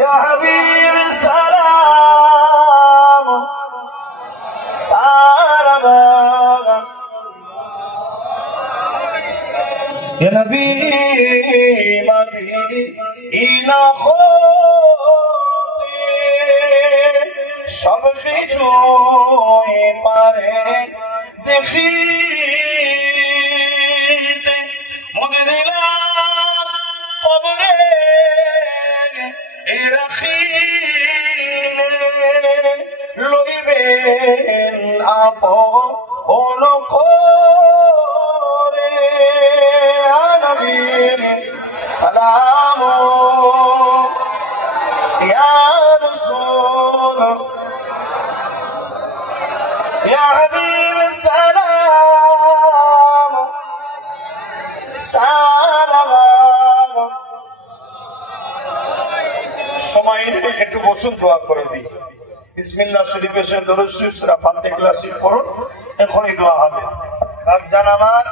ইয়া হাবিব সালাম সালাম ইয়া নবী মদিনা হতে সব কিছুই পারে দেখি লইবেন আপন করে নবী সালাম ইয়া রাসূল ইয়া হাবিব সালাম সালাম। সময় একটু বসুন, দোয়া করে দিই। বিসমিল্লাহ শরীফের দরুদ শরীফ সূরা ফাতিহা ক্লাসিক পড়ুন, এখনই দোয়া হবে। রমজান আমার